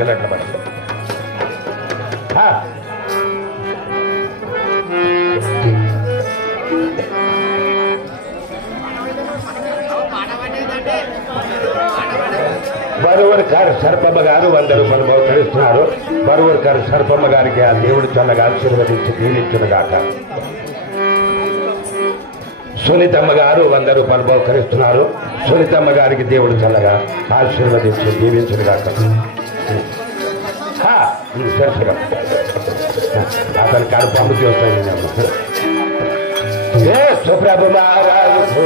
తీసుకెళ్ళి అట్లా పడుతుంది బరువురు గారు సర్పమ్మ గారు 100 రూపాయలు బహుకరిస్తున్నారు. బరువురు గారు సర్పమ్మ గారికి ఆ దేవుడు చల్లగా ఆశీర్వదించి దీవించునుగాక. సునీతమ్మ గారు 100 రూపాయలు బహుకరిస్తున్నారు. సునీతమ్మ గారికి దేవుడు చల్లగా ఆశీర్వదించి దీవించునుగాక. సరసగా అతని కడుపు అమ్ముతి వస్తాయి. సుప్రభు మహారాజు